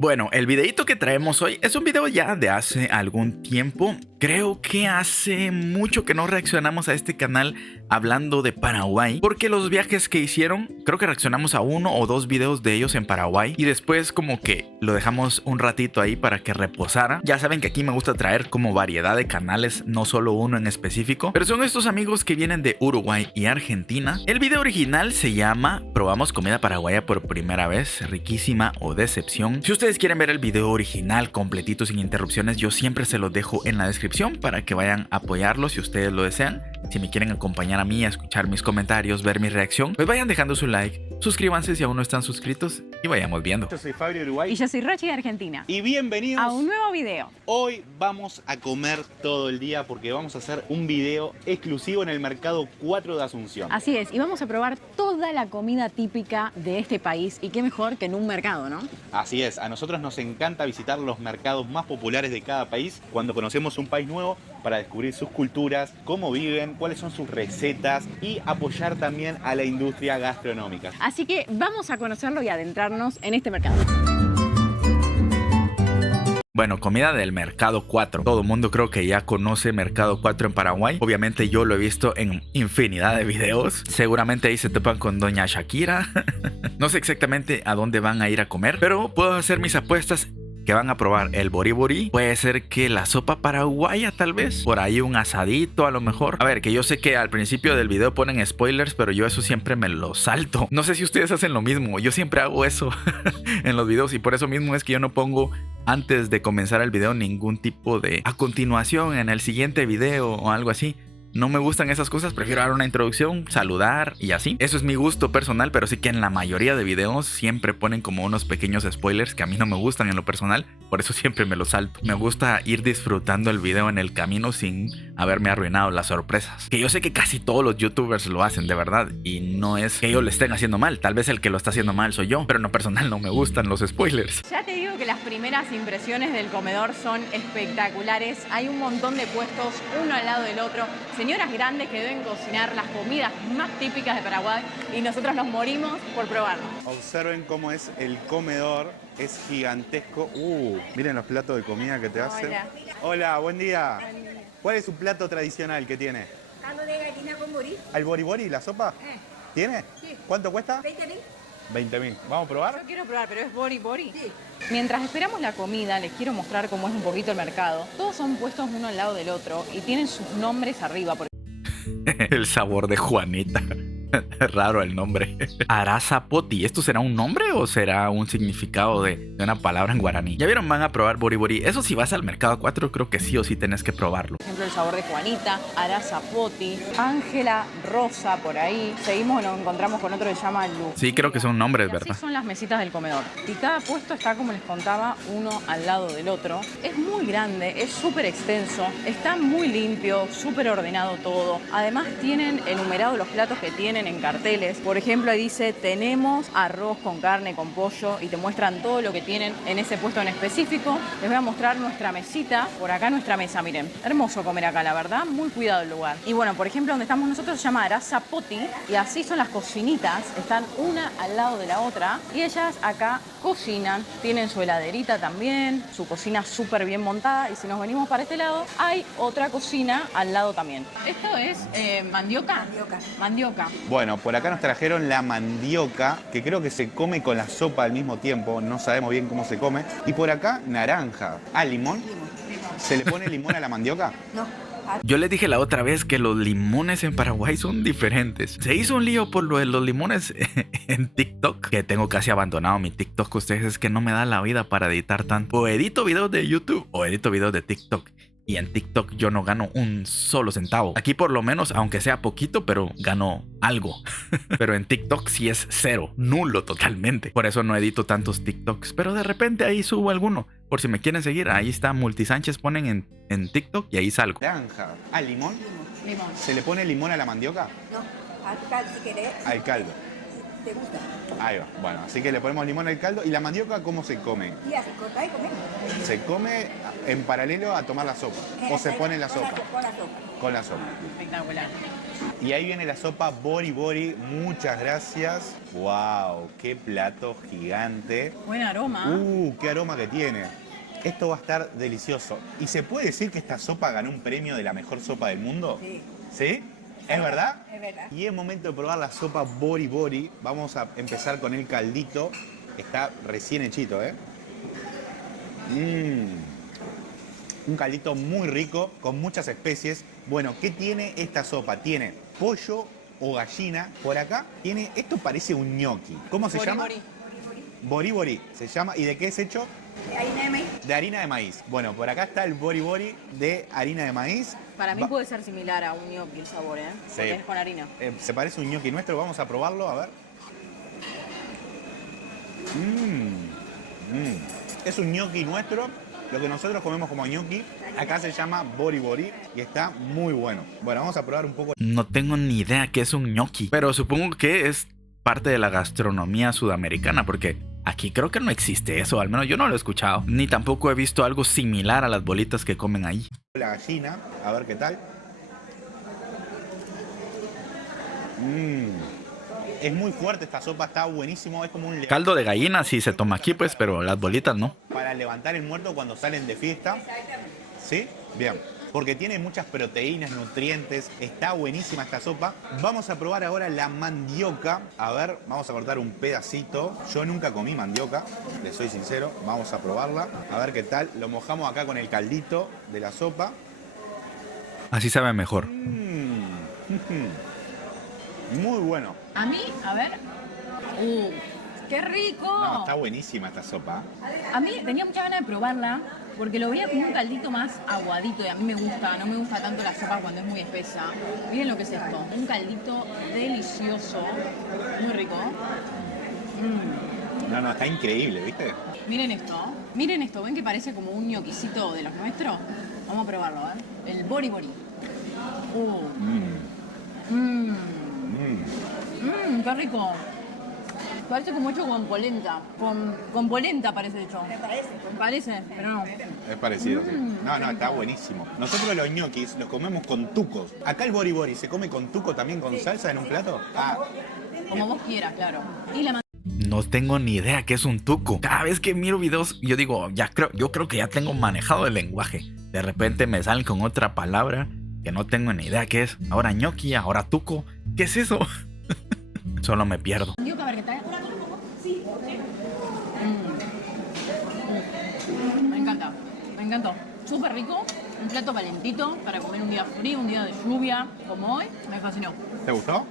Bueno, el videito que traemos hoy es un video ya de hace algún tiempo. Creo que hace mucho que no reaccionamos a este canal hablando de Paraguay, porque los viajes que hicieron, creo que reaccionamos a uno o dos videos de ellos en Paraguay y después como que lo dejamos un ratito ahí para que reposara. Ya saben que aquí me gusta traer como variedad de canales, no solo uno en específico, pero son estos amigos que vienen de Uruguay y Argentina. El video original se llama Probamos comida paraguaya por primera vez, riquísima o decepción. Si ustedes quieren ver el video original completito sin interrupciones, yo siempre se los dejo en la descripción para que vayan a apoyarlo si ustedes lo desean. Si me quieren acompañar a mí a escuchar mis comentarios, ver mi reacción, pues vayan dejando su like, suscríbanse si aún no están suscritos y vayamos viendo. Yo soy Fabio de Uruguay. Y yo soy Rochi de Argentina. Y bienvenidos a un nuevo video. Hoy vamos a comer todo el día porque vamos a hacer un video exclusivo en el Mercado 4 de Asunción. Así es, y vamos a probar toda la comida típica de este país. Y qué mejor que en un mercado, ¿no? Así es, a nosotros nos encanta visitar los mercados más populares de cada país cuando conocemos un país nuevo para descubrir sus culturas, cómo viven, cuáles son sus recetas y apoyar también a la industria gastronómica. Así que vamos a conocerlo y adentrarnos en este mercado. Bueno, comida del Mercado 4. Todo el mundo creo que ya conoce Mercado 4 en Paraguay. Obviamente yo lo he visto en infinidad de videos. Seguramente ahí se topan con Doña Shakira. No sé exactamente a dónde van a ir a comer, pero puedo hacer mis apuestas que van a probar el boriborí. Puede ser que la sopa paraguaya, tal vez. Por ahí un asadito, a lo mejor. A ver, que yo sé que al principio del video ponen spoilers, pero yo eso siempre me lo salto. No sé si ustedes hacen lo mismo. Yo siempre hago eso en los videos y por eso mismo es que yo no pongo antes de comenzar el video ningún tipo de a continuación en el siguiente video o algo así. No me gustan esas cosas, prefiero dar una introducción, saludar y así. Eso es mi gusto personal, pero sí que en la mayoría de videos siempre ponen como unos pequeños spoilers que a mí no me gustan en lo personal, por eso siempre me los salto. Me gusta ir disfrutando el video en el camino sin haberme arruinado las sorpresas. Que yo sé que casi todos los youtubers lo hacen, de verdad, y no es que ellos lo estén haciendo mal, tal vez el que lo está haciendo mal soy yo, pero en lo personal no me gustan los spoilers. Ya te digo que las primeras impresiones del comedor son espectaculares. Hay un montón de puestos uno al lado del otro. Señoras grandes que deben cocinar las comidas más típicas de Paraguay y nosotros nos morimos por probarlo. Observen cómo es el comedor, es gigantesco. Miren los platos de comida que te hacen. Hola. Hola, buen día. ¿Cuál es su plato tradicional que tiene? Caldo de gallina con borí. ¿Al boribori, la sopa? ¿Tiene? Sí. ¿Cuánto cuesta? 20.000. 20.000. ¿Vamos a probar? Yo quiero probar, pero es bori. Sí. Mientras esperamos la comida, les quiero mostrar cómo es un poquito el mercado. Todos son puestos uno al lado del otro y tienen sus nombres arriba. El sabor de Juanita. Raro el nombre. Arazapoti. ¿Esto será un nombre o será un significado de una palabra en guaraní? Ya vieron, van a probar boriborí. Eso si vas al Mercado 4 creo que sí o sí tenés que probarlo. Por ejemplo, el sabor de Juanita, Arazapoti, Ángela Rosa por ahí. Seguimos y nos encontramos con otro que se llama Lu. Sí, creo que son nombres, Y así ¿verdad? son las mesitas del comedor. Y cada puesto está, como les contaba, uno al lado del otro. Es muy grande, es súper extenso, está muy limpio, súper ordenado todo. Además tienen enumerado los platos que tienen en carteles. Por ejemplo, ahí dice, tenemos arroz con carne, con pollo, y te muestran todo lo que tienen en ese puesto en específico. Les voy a mostrar nuestra mesita. Por acá nuestra mesa, miren. Hermoso comer acá, la verdad. Muy cuidado el lugar. Y bueno, por ejemplo, donde estamos nosotros se llama Arazapoti, y así son las cocinitas. Están una al lado de la otra, y ellas acá cocinan. Tienen su heladerita también, su cocina súper bien montada. Y si nos venimos para este lado, hay otra cocina al lado también. Esto es mandioca. Mandioca. Bueno, por acá nos trajeron la mandioca, que creo que se come con la sopa al mismo tiempo. No sabemos bien cómo se come. Y por acá, naranja. ¿Limón? ¿Se le pone limón a la mandioca? No. Yo les dije la otra vez que los limones en Paraguay son diferentes. Se hizo un lío por lo de los limones en TikTok, que tengo casi abandonado mi TikTok. Ustedes es que no me da la vida para editar tanto. O edito videos de YouTube o edito videos de TikTok. Y en TikTok yo no gano un solo centavo. Aquí por lo menos, aunque sea poquito, pero gano algo. Pero en TikTok sí es cero, nulo totalmente. Por eso no edito tantos TikToks. Pero de repente ahí subo alguno. Por si me quieren seguir, ahí está Multisánchez, ponen en TikTok y ahí salgo. Naranja. ¿Limón? Limón. ¿Se le pone limón a la mandioca? No. Al caldo si querés. Al caldo. ¿Te gusta? Ahí va. Bueno, así que le ponemos limón al caldo. ¿Y la mandioca cómo se come? Mira, se corta y come. ¿Se come en paralelo a tomar la sopa? ¿O se pone en la sopa? Con la sopa. Con la sopa. Espectacular. Y ahí viene la sopa Bori Bori. Muchas gracias. ¡Wow! ¡Qué plato gigante! Buen aroma. ¡Qué aroma que tiene! Esto va a estar delicioso. ¿Y se puede decir que esta sopa ganó un premio de la mejor sopa del mundo? Sí. ¿Sí? ¿Es verdad? Es verdad. Y es momento de probar la sopa Bori Bori. Vamos a empezar con el caldito. Está recién hechito, ¿eh? Un caldito muy rico, con muchas especies. Bueno, ¿qué tiene esta sopa? Tiene pollo o gallina. Por acá tiene, esto parece un gnocchi. ¿Cómo se llama? Bori Bori se llama. ¿Y de qué es hecho? Harina de maíz. De harina de maíz. Bueno, por acá está el Bori Bori de harina de maíz. Para mí Va- puede ser similar a un gnocchi el sabor, ¿eh? Porque es con harina. Se parece a un gnocchi nuestro. Vamos a probarlo, a ver. Es un gnocchi nuestro. Lo que nosotros comemos como gnocchi, acá se llama Bori Bori y está muy bueno. Bueno, vamos a probar un poco. No tengo ni idea qué es un gnocchi, pero supongo que es parte de la gastronomía sudamericana, porque aquí creo que no existe eso, al menos yo no lo he escuchado, ni tampoco he visto algo similar a las bolitas que comen ahí. La gallina, a ver qué tal. Es muy fuerte esta sopa, está buenísimo, es como un Caldo de gallina sí se toma aquí, pues, pero las bolitas no. para levantar el muerto cuando salen de fiesta. ¿Sí? Bien. Porque tiene muchas proteínas, nutrientes, está buenísima esta sopa. Vamos a probar ahora la mandioca. A ver, vamos a cortar un pedacito. Yo nunca comí mandioca, les soy sincero. Vamos a probarla, a ver qué tal. Lo mojamos acá con el caldito de la sopa. Así sabe mejor. Muy bueno. A mí, a ver. ¡Qué rico! No, está buenísima esta sopa. A mí tenía mucha ganas de probarla porque lo veía como un caldito más aguadito y a mí me gusta, no me gusta tanto la sopa cuando es muy espesa. Miren lo que es esto, un caldito delicioso, muy rico. No, está increíble, ¿viste? Miren esto, ¿ven que parece como un ñoquisito de los nuestros? Vamos a probarlo, ¿eh? El Bori Bori. ¡Qué rico! Parece como hecho con polenta. Con polenta parece hecho. Me parece. Parece, pero no. Es parecido, sí. No, está buenísimo. Nosotros los ñoquis los comemos con tucos. Acá el Bori Bori se come con tuco también, con salsa en un plato. Como vos quieras, claro. Y la No tengo ni idea qué es un tuco. Cada vez que miro videos, yo digo, yo creo que ya tengo manejado el lenguaje. De repente me salen con otra palabra que no tengo ni idea qué es. Ahora ñoqui, ahora tuco. ¿Qué es eso? Solo me pierdo. mandioca, a ver qué tal. Sí. Me encantó. Súper rico, un plato calentito para comer un día frío, un día de lluvia, como hoy. Me fascinó. ¿Te gustó?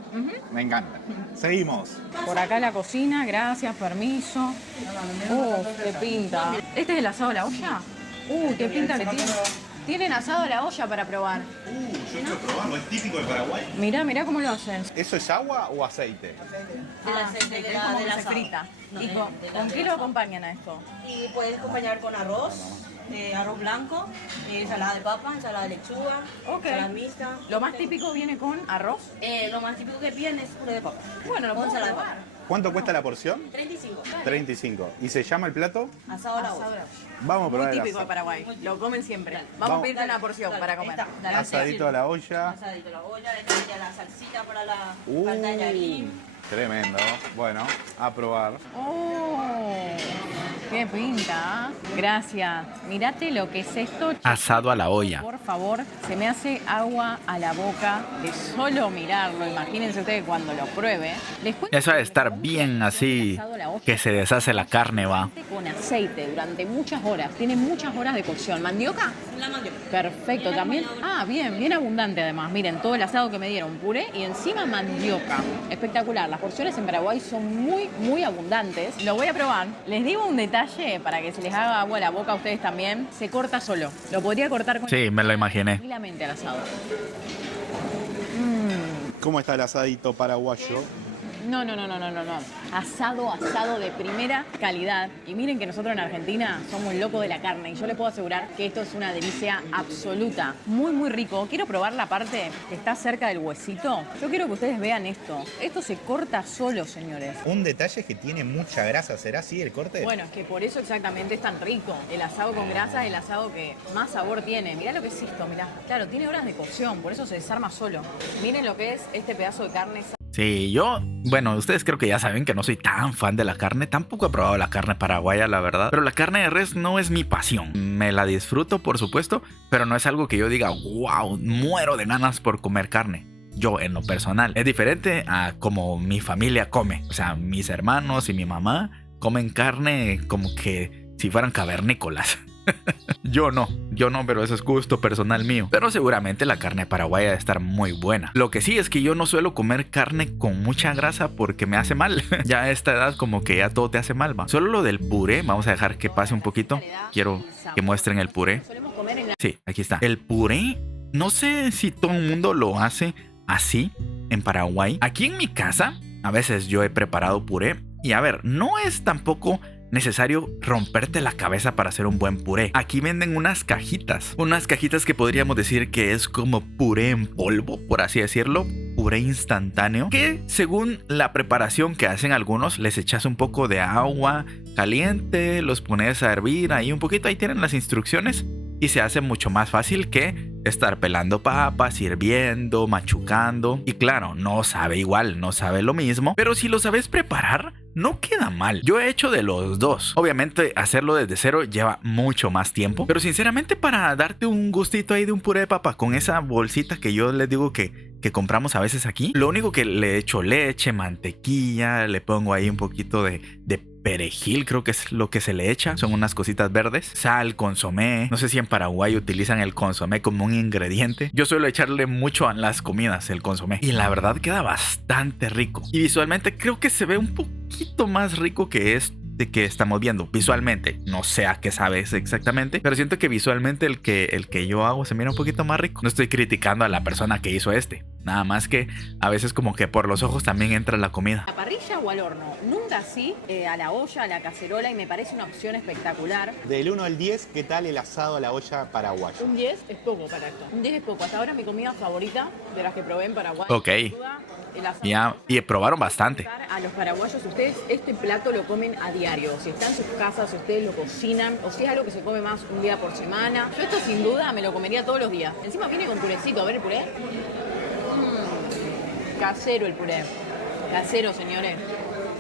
Me encanta. Seguimos. Por acá la cocina, gracias, permiso. Qué pinta. ¿Este es el asado a la olla? Qué pinta que tiene. Tienen asado a la olla para probar. Yo quiero probarlo, es típico de Paraguay. Mirá cómo lo hacen. ¿Eso es agua o aceite? El aceite de Cómo del se asado. frita. No, ¿Y de- con, del con qué lo asado. acompañan a esto? Y puedes acompañar con arroz, arroz blanco, ensalada de papa, ensalada de lechuga, Ok. ensalada mixta. Lo más típico viene con arroz. Lo más típico que piden es puré de papa. Bueno, lo Con puedo ensalada de probar. papa. ¿Cuánto cuesta la porción? 35. 35. ¿Y se llama el plato? Asado a la Asado a olla. la olla. Vamos a probar Muy el típico de asado. Paraguay. Lo comen siempre. Vamos Vamos. a pedirte una porción Dale, para comer. está, dale. Asadito a la olla. Asadito a la olla, le cambia la salsita para la Uh, pantalla ahí. Tremendo. Bueno, a probar. ¡Qué pinta! Gracias. Mirate lo que es esto. Asado a la olla. Por favor, se me hace agua a la boca de solo mirarlo. Imagínense ustedes cuando lo pruebe. Les cuento Eso debe que estar lo comen bien así, asado a la olla que se deshace la carne, va. con aceite durante muchas horas. Tiene muchas horas de cocción. ¿Mandioca? La mandioca. Perfecto, también. Bien abundante además. Miren, todo el asado que me dieron, puré y encima mandioca. Espectacular. Las porciones en Paraguay son muy abundantes. Lo voy a probar. Les digo un detalle para que se les haga agua a la boca a ustedes también. Se corta solo. Lo podría cortar con Sí, me lo imaginé. tranquilamente al asado. ¿Cómo está el asadito paraguayo? No. Asado de primera calidad. Y miren que nosotros en Argentina somos locos de la carne. Y yo les puedo asegurar que esto es una delicia absoluta. Muy, muy rico. Quiero probar la parte que está cerca del huesito. Yo quiero que ustedes vean esto. Esto se corta solo, señores. Un detalle es que tiene mucha grasa. ¿Será así el corte? Bueno, es que por eso exactamente es tan rico. El asado con grasa es el asado que más sabor tiene. Mirá lo que es esto, mirá. Claro, tiene horas de cocción, por eso se desarma solo. Miren lo que es este pedazo de carne. Sí, bueno, ustedes creo que ya saben que no soy tan fan de la carne. Tampoco he probado la carne paraguaya, la verdad. Pero la carne de res no es mi pasión. Me la disfruto, por supuesto, pero no es algo que yo diga, wow, muero de ganas por comer carne. Yo, en lo personal, es diferente a como mi familia come. O sea, mis hermanos y mi mamá comen carne como que si fueran cavernícolas. Yo no, pero eso es gusto personal mío. Pero seguramente la carne paraguaya debe estar muy buena. Lo que sí es que yo no suelo comer carne con mucha grasa porque me hace mal. Ya a esta edad como que ya todo te hace mal, va. Solo lo del puré, vamos a dejar que pase un poquito. Quiero que muestren el puré. Sí, aquí está. El puré, no sé si todo el mundo lo hace así en Paraguay. Aquí en mi casa, a veces yo he preparado puré. Y a ver, no es tampoco necesario romperte la cabeza para hacer un buen puré. Aquí venden unas cajitas que podríamos decir que es como puré en polvo, por así decirlo, puré instantáneo, que según la preparación que hacen algunos, les echas un poco de agua caliente, los pones a hervir ahí un poquito, ahí tienen las instrucciones y se hace mucho más fácil que estar pelando papas, hirviendo, machucando. Y claro, no sabe igual, no sabe lo mismo, pero si lo sabes preparar, no queda mal. Yo he hecho de los dos. Obviamente hacerlo desde cero lleva mucho más tiempo, pero sinceramente para darte un gustito ahí de un puré de papa con esa bolsita que yo les digo que compramos a veces aquí, lo único que le echo leche, mantequilla, le pongo ahí un poquito de perejil, creo que es lo que se le echa, son unas cositas verdes, sal, consomé. No sé si en Paraguay utilizan el consomé como un ingrediente. Yo suelo echarle mucho a las comidas el consomé y la verdad queda bastante rico y visualmente creo que se ve un poquito más rico que que estamos viendo visualmente. No sé a qué sabes exactamente, pero siento que visualmente el que yo hago se mira un poquito más rico. No estoy criticando a la persona que hizo nada más que a veces como que por los ojos también entra la comida. ¿A la parrilla o al horno? Nunca sí, a la olla, a la cacerola, y me parece una opción espectacular. Del 1 al 10, ¿qué tal el asado a la olla paraguaya? Un 10 es poco para esto. Un 10 es poco. Hasta ahora mi comida favorita de las que probé en Paraguay. Ok. Ya, y probaron bastante. A los paraguayos, ustedes este plato lo comen a diario. Si está en sus casas, si ustedes lo cocinan, o si es algo que se come más un día por semana. Yo esto sin duda me lo comería todos los días. Encima viene con purecito. A ver el puré. Casero el puré. Casero, señores.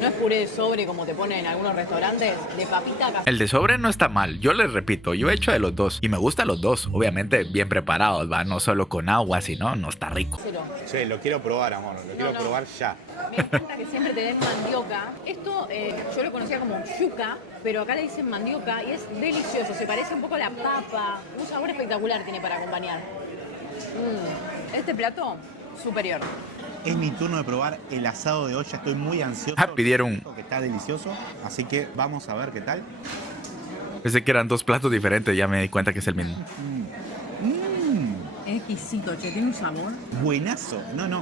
No es puré de sobre como te ponen en algunos restaurantes, de papita casera. El de sobre no está mal, yo les repito, yo he hecho de los dos y me gustan los dos, obviamente bien preparados, ¿va? No solo con agua, sino no está rico. Sí, lo quiero probar, amor, lo quiero probar ya. Me encanta que siempre te den mandioca. Esto yo lo conocía como yuca, pero acá le dicen mandioca y es delicioso, se parece un poco a la papa, un sabor espectacular tiene para acompañar. Este plato, superior. Es mi turno de probar el asado de olla, estoy muy ansioso. Pidieron. Que está delicioso, así que vamos a ver qué tal. Pensé que eran dos platos diferentes, ya me di cuenta que es el mismo. Es exquisito, che, tiene un sabor. Buenazo, no,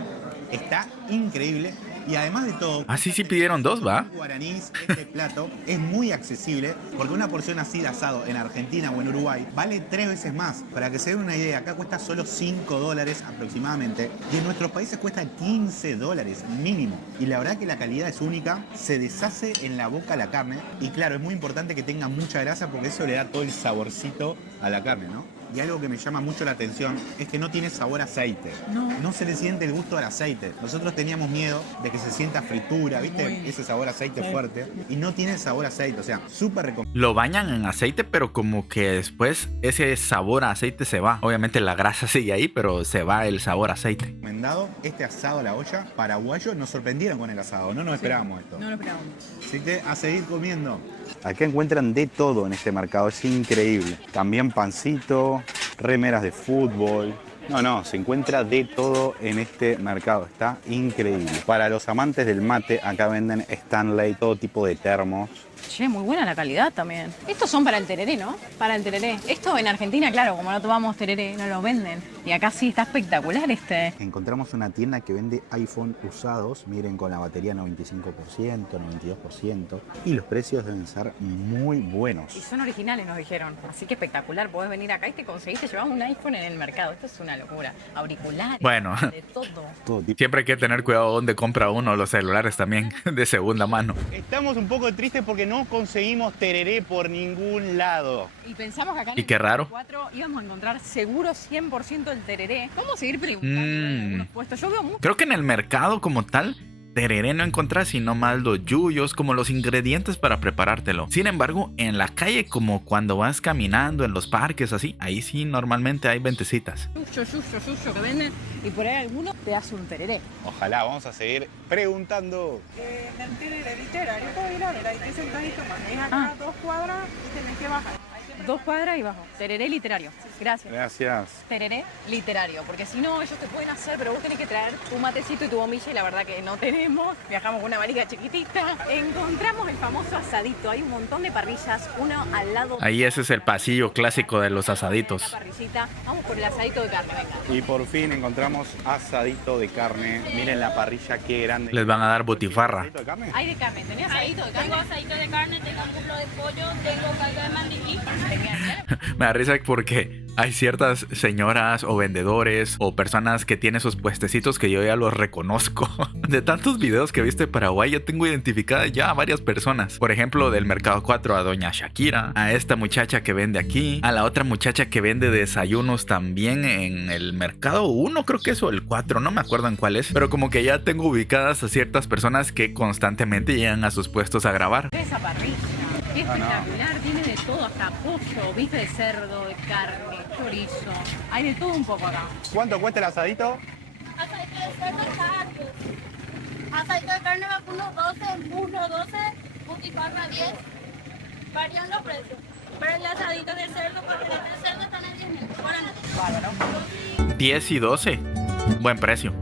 está increíble. Y además de todo, sí pidieron dos, ¿va? Guaraníes, este plato es muy accesible porque una porción así de asado en Argentina o en Uruguay vale 3 veces más. Para que se den una idea, acá cuesta solo $5 aproximadamente y en nuestros países cuesta $15 mínimo. Y la verdad que la calidad es única, se deshace en la boca la carne y claro, es muy importante que tenga mucha grasa porque eso le da todo el saborcito a la carne, ¿no? Y algo que me llama mucho la atención es que no tiene sabor a aceite. No se le siente el gusto al aceite. Nosotros teníamos miedo de que se sienta fritura, ¿viste? Ese sabor a aceite fuerte. Y no tiene sabor a aceite, o sea, súper recomendable. Lo bañan en aceite, pero como que después ese sabor a aceite se va. Obviamente la grasa sigue ahí, pero se va el sabor a aceite. Recomendado este asado a la olla paraguayo. Nos sorprendieron con el asado, no nos esperábamos esto. No lo esperábamos. Así que a seguir comiendo. Acá encuentran de todo en este mercado, es increíble. También pancito, remeras de fútbol. No, se encuentra de todo en este mercado, está increíble. Para los amantes del mate, acá venden Stanley, todo tipo de termos. Che, muy buena la calidad también. Estos son para el tereré, ¿no? Para el tereré. Esto en Argentina, claro, como no tomamos tereré, no lo venden. Y acá sí está espectacular este. Encontramos una tienda que vende iPhone usados, miren, con la batería 95%, 92%, y los precios deben ser muy buenos. Y son originales, nos dijeron. Así que espectacular. Podés venir acá y te conseguís, te llevas un iPhone en el mercado. Esto es una locura. Auriculares. Bueno, de todo. Todo tipo. siempre hay que tener cuidado donde compra uno los celulares también de segunda mano. Estamos un poco tristes porque no conseguimos tereré por ningún lado. Y pensamos que acá en Y el qué raro. 4 íbamos a encontrar seguro 100% el tereré. Vamos a seguir preguntando en algunos puestos. Yo veo mucho. Creo que en el mercado como tal, tereré no encontrás sino más los yuyos, como los ingredientes para preparártelo. Sin embargo, en la calle, como cuando vas caminando en los parques así, ahí sí normalmente hay ventecitas. Yuyo que venden. Y por ahí alguno te hace un tereré. Ojalá, vamos a seguir preguntando. El tereré literario puede ir a ver, ahí te sentadito, manejas acá 2 cuadras y tenés que bajar. 2 cuadras y bajo. Tereré literario. Gracias. Gracias. Tereré literario, porque si no ellos te pueden hacer, pero vos tenés que traer tu matecito y tu bombilla y la verdad que no tenemos. Viajamos con una valija chiquitita. Encontramos el famoso asadito, hay un montón de parrillas, uno al lado. Ahí ese es el pasillo clásico de los La asaditos. parrillita. Vamos por el asadito de carne, venga. Y por fin encontramos asadito de carne. Miren la parrilla, qué grande. Les van a dar botifarra. ¿Asadito de carne? Hay de carne, ¿tenés asadito de carne? Tengo aceite de carne, tengo un muslo de pollo, tengo caldo de mandillí. Me da risa porque hay ciertas señoras o vendedores o personas que tienen esos puestecitos que yo ya los reconozco. De tantos videos que he visto de Paraguay, yo tengo identificadas ya a varias personas. Por ejemplo, del Mercado 4 a doña Shakira, a esta muchacha que vende aquí, a la otra muchacha que vende desayunos también en el Mercado 1, creo que es, o el 4, no me acuerdo en cuál es. Pero como que ya tengo ubicadas a ciertas personas que constantemente llegan a sus puestos a grabar. Esa parrilla, qué espectacular, tiene de todo, hasta pollo, bife de cerdo, de carne, chorizo. Hay de todo un poco acá. ¿Cuánto cuesta el asadito? Aceite de cerdo está aceite de carne vacuno 12, muslo 12, butifarra 10. Varían los precios. Pero el asadito de cerdo, porque el cerdo están en 10.000. Bárbaro. 10 y 12. Buen precio.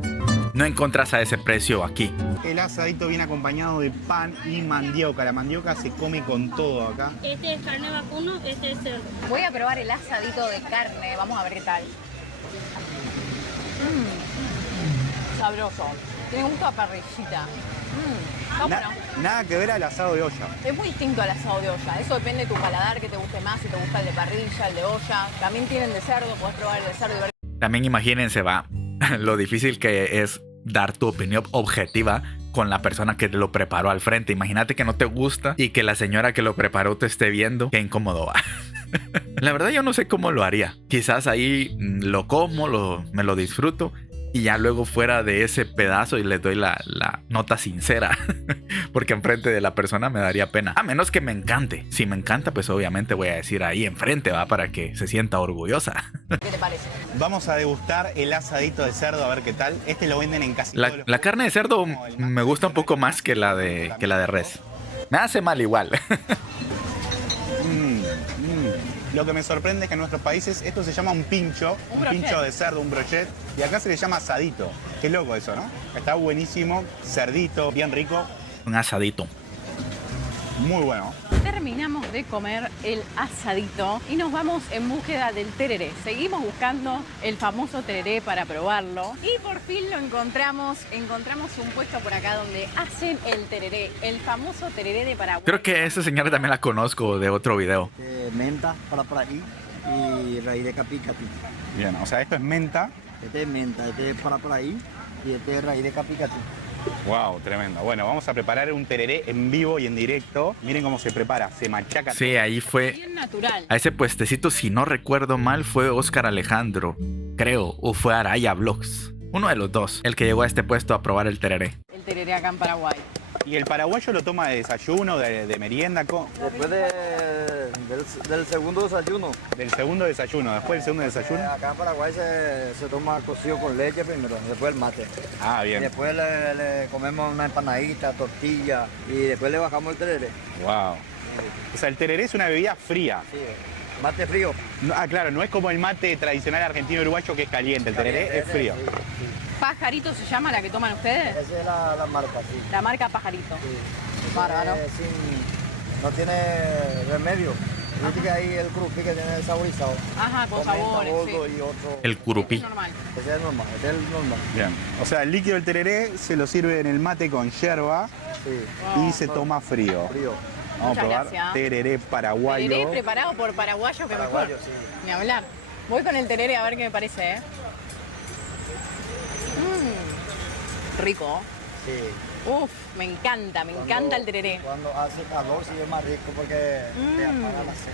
No encontrás a ese precio aquí. El asadito viene acompañado de pan y mandioca. La mandioca se come con todo acá. Este es carne vacuno, este es cerdo. Voy a probar el asadito de carne, vamos a ver qué tal. Sabroso. Tiene gusto a parrillita. Está bueno. Nada que ver al asado de olla. Es muy distinto al asado de olla. Eso depende de tu paladar, que te guste más, si te gusta el de parrilla, el de olla. También tienen de cerdo, puedes probar el de cerdo y ver. También imagínense, va, lo difícil que es dar tu opinión objetiva con la persona que te lo preparó al frente. Imagínate que no te gusta y que la señora que lo preparó te esté viendo. Qué incómodo va. La verdad yo no sé cómo lo haría. Quizás ahí lo como, me lo disfruto y ya luego fuera de ese pedazo y le doy la nota sincera. Porque enfrente de la persona me daría pena. A menos que me encante. Si me encanta, pues obviamente voy a decir ahí enfrente, va, para que se sienta orgullosa. ¿Qué te parece? Vamos a degustar el asadito de cerdo a ver qué tal. Este lo venden en casi todos los La carne de cerdo me gusta un poco más que la de res. Me hace mal igual. Lo que me sorprende es que en nuestros países esto se llama un pincho de cerdo, un brochet, y acá se le llama asadito. Qué loco eso, ¿no? Está buenísimo, cerdito, bien rico, Un asadito. muy bueno. Terminamos de comer el asadito y nos vamos en búsqueda del tereré. Seguimos buscando el famoso tereré para probarlo y por fin lo encontramos. Encontramos un puesto por acá donde hacen el tereré, el famoso tereré de Paraguay. Creo que esa señora también la conozco de otro video. Menta para paraí y raíz de capicati. Bien, o sea, esto es menta. Este es menta, este es para paraí y este es raíz de capicati. Wow, tremendo. Bueno, vamos a preparar un tereré en vivo y en directo. Miren cómo se prepara, se machaca. Sí, ahí fue. Bien natural. A ese puestecito, si no recuerdo mal, fue Oscar Alejandro, creo, o fue Araya Vlogs. Uno de los dos, el que llegó a este puesto a probar el tereré. El tereré acá en Paraguay. ¿Y el paraguayo lo toma de desayuno, de merienda? Después del segundo desayuno. Del segundo desayuno, después del segundo desayuno. Acá en Paraguay se toma cocido con leche primero, después el mate. Ah, Y bien. después le comemos una empanadita, tortilla y después le bajamos el tereré. Wow. O sea, el tereré es una bebida fría. Sí, mate frío. Claro, no es como el mate tradicional argentino uruguayo que es caliente, el tereré es frío. Sí, sí. ¿Pajarito se llama la que toman ustedes? Esa es la marca, sí. La marca Pajarito. Sí. Bárbaro. no tiene remedio. Viste que ahí el curupí que tiene saborizado. Ajá, con Comenta, sabores, boldo sí. y otro. El curupí. Es normal. Ese es el normal, ese es el normal. Bien. O sea, el líquido del tereré se lo sirve en el mate con yerba Sí, y se toma frío. frío. Vamos Muchas a probar gracias. tereré paraguayo. Tereré preparado por paraguayos, que Paraguayo, mejor. sí. Ni hablar. Voy con el tereré a ver qué me parece, ¿eh? Rico. Sí. Uf, me encanta el tereré. Cuando hace calor sí es más rico porque te apaga la sed.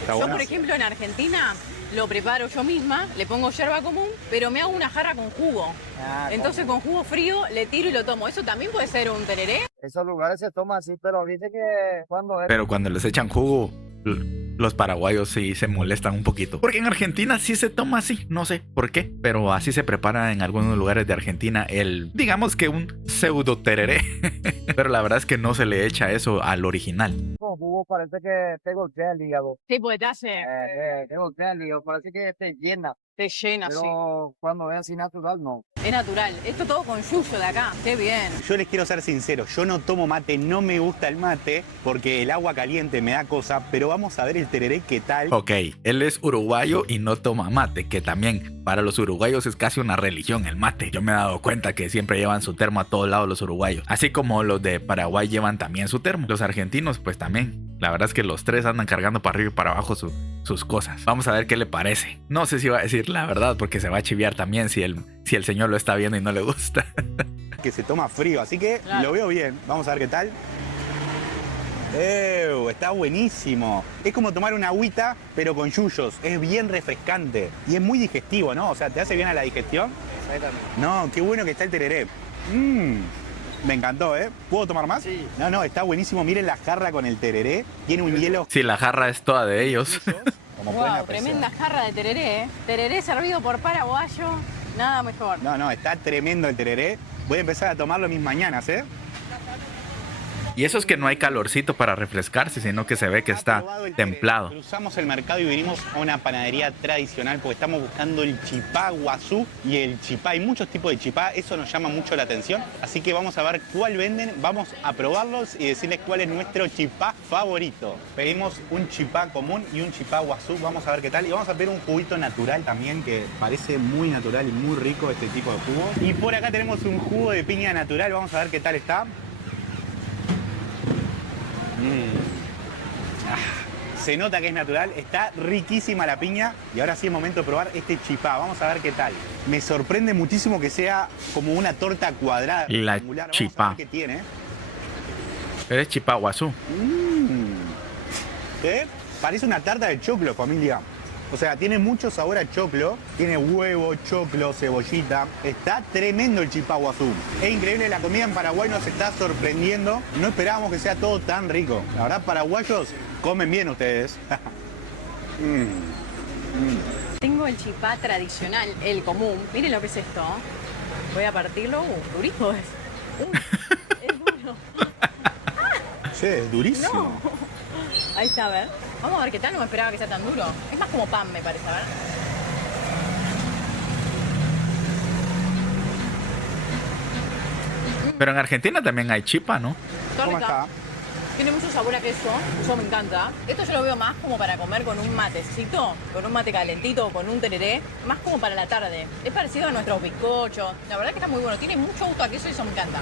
Está Yo, bueno. por ejemplo, en Argentina lo preparo yo misma, le pongo yerba común, pero me hago una jarra con jugo. Ah, Entonces con jugo frío le tiro y lo tomo. ¿Eso también puede ser un tereré? esos lugares se toma así, pero dice que cuando es Pero cuando les echan jugo, los paraguayos sí se molestan un poquito. Porque en Argentina sí se toma así, no sé por qué, pero así se prepara en algunos lugares de Argentina el, digamos que un pseudo tereré. Pero la verdad es que no se le echa eso al original. con jugo, parece que te golpea el hígado. Sí, pues te hace, Te golpea el hígado, parece que te llena. te llena, sí. Pero cuando es así natural, no. Es natural. Esto todo con yuyo de acá. Qué bien. Yo les quiero ser sincero, yo no tomo mate, no me gusta el mate porque el agua caliente me da cosa, pero vamos a ver el tereré qué tal. Ok, él es uruguayo y no toma mate, que también para los uruguayos es casi una religión el mate. Yo me he dado cuenta que siempre llevan su termo a todos lados los uruguayos, así como los de Paraguay llevan también su termo. Los argentinos pues también. La verdad es que los tres andan cargando para arriba y para abajo sus cosas. Vamos a ver qué le parece. No sé si va a decir la verdad porque se va a chiviar también si el señor lo está viendo y no le gusta. Que se toma frío, así que Claro. lo veo bien. Vamos a ver qué tal. Está buenísimo. Es como tomar una agüita, pero con yuyos. Es bien refrescante y es muy digestivo, ¿no? O sea, ¿te hace bien a la digestión? Exactamente. No, qué bueno que está el tereré. Me encantó, ¿eh? ¿Puedo tomar más? Sí. No, está buenísimo. Miren la jarra con el tereré. Tiene un hielo. Si la jarra es toda de ellos. Como pueden Wow, apreciar. tremenda jarra de tereré, ¿eh? Tereré servido por paraguayo, nada mejor. No, está tremendo el tereré. Voy a empezar a tomarlo mis mañanas, ¿eh? Y eso es que no hay calorcito para refrescarse, sino que se ve que está templado. Cruzamos el mercado y venimos a una panadería tradicional porque estamos buscando el chipá guazú y el chipá. Hay muchos tipos de chipá, eso nos llama mucho la atención. Así que vamos a ver cuál venden, vamos a probarlos y decirles cuál es nuestro chipá favorito. Pedimos un chipá común y un chipá guazú, vamos a ver qué tal. Y vamos a pedir un juguito natural también, que parece muy natural y muy rico este tipo de jugo. Y por acá tenemos un jugo de piña natural, vamos a ver qué tal está. Se nota que es natural, está riquísima la piña y ahora sí es momento de probar este chipá, vamos a ver qué tal. Me sorprende muchísimo que sea como una torta cuadrada. La rectangular. Vamos chipá. a ver qué tiene. Es chipá guazú. Parece una tarta de choclo, familia. O sea, tiene mucho sabor a choclo, tiene huevo, choclo, cebollita. Está tremendo el chipá guazú. Es increíble, la comida en Paraguay nos está sorprendiendo. No esperábamos que sea todo tan rico. La verdad, paraguayos comen bien ustedes. Tengo el chipá tradicional, el común. Miren lo que es esto. Voy a partirlo. Durito es. Es duro. Sí, es durísimo. No. Ahí está, a ver. Vamos a ver qué tal, no me esperaba que sea tan duro. Es más como pan, me parece, a ver. Pero en Argentina también hay chipa, ¿no? Está ¿Cómo rica. está? Tiene mucho sabor a queso, eso me encanta. Esto yo lo veo más como para comer con un matecito, con un mate calentito, con un tereré, más como para la tarde. Es parecido a nuestros bizcochos. La verdad que está muy bueno, tiene mucho gusto a queso y eso me encanta.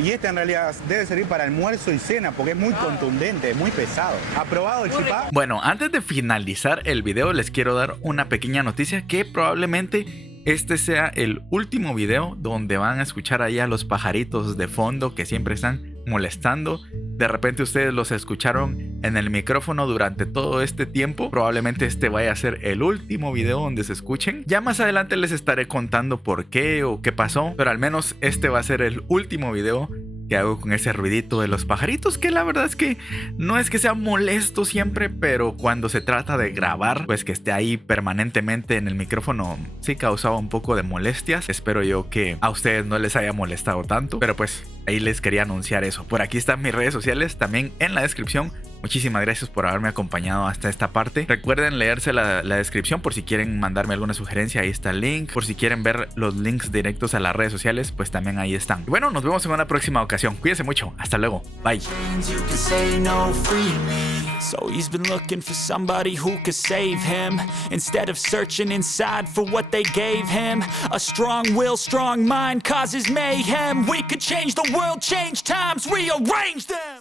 Y este en realidad debe servir para almuerzo y cena porque es muy contundente, es muy pesado. ¿Aprobado el Muy chipá? rico. Bueno, antes de finalizar el video les quiero dar una pequeña noticia que probablemente este sea el último video donde van a escuchar ahí a los pajaritos de fondo que siempre están molestando. De repente ustedes los escucharon en el micrófono durante todo este tiempo. Probablemente este vaya a ser el último video donde se escuchen. Ya más adelante les estaré contando por qué o qué pasó, pero al menos este va a ser el último video que hago con ese ruidito de los pajaritos, que la verdad es que no es que sea molesto siempre, pero cuando se trata de grabar, pues que esté ahí permanentemente en el micrófono sí causaba un poco de molestias. Espero yo que a ustedes no les haya molestado tanto, pero pues ahí les quería anunciar eso. Por aquí están mis redes sociales, también en la descripción Muchísimas gracias por haberme acompañado hasta esta parte. Recuerden leerse la descripción por si quieren mandarme alguna sugerencia, ahí está el link. Por si quieren ver los links directos a las redes sociales, pues también ahí están. Y bueno, nos vemos en una próxima ocasión. Cuídense mucho, hasta luego, bye. So he's been looking for somebody who could save him, instead of searching inside for what they gave him. A strong will, strong mind causes mayhem. We could change the world, change times, rearrange them.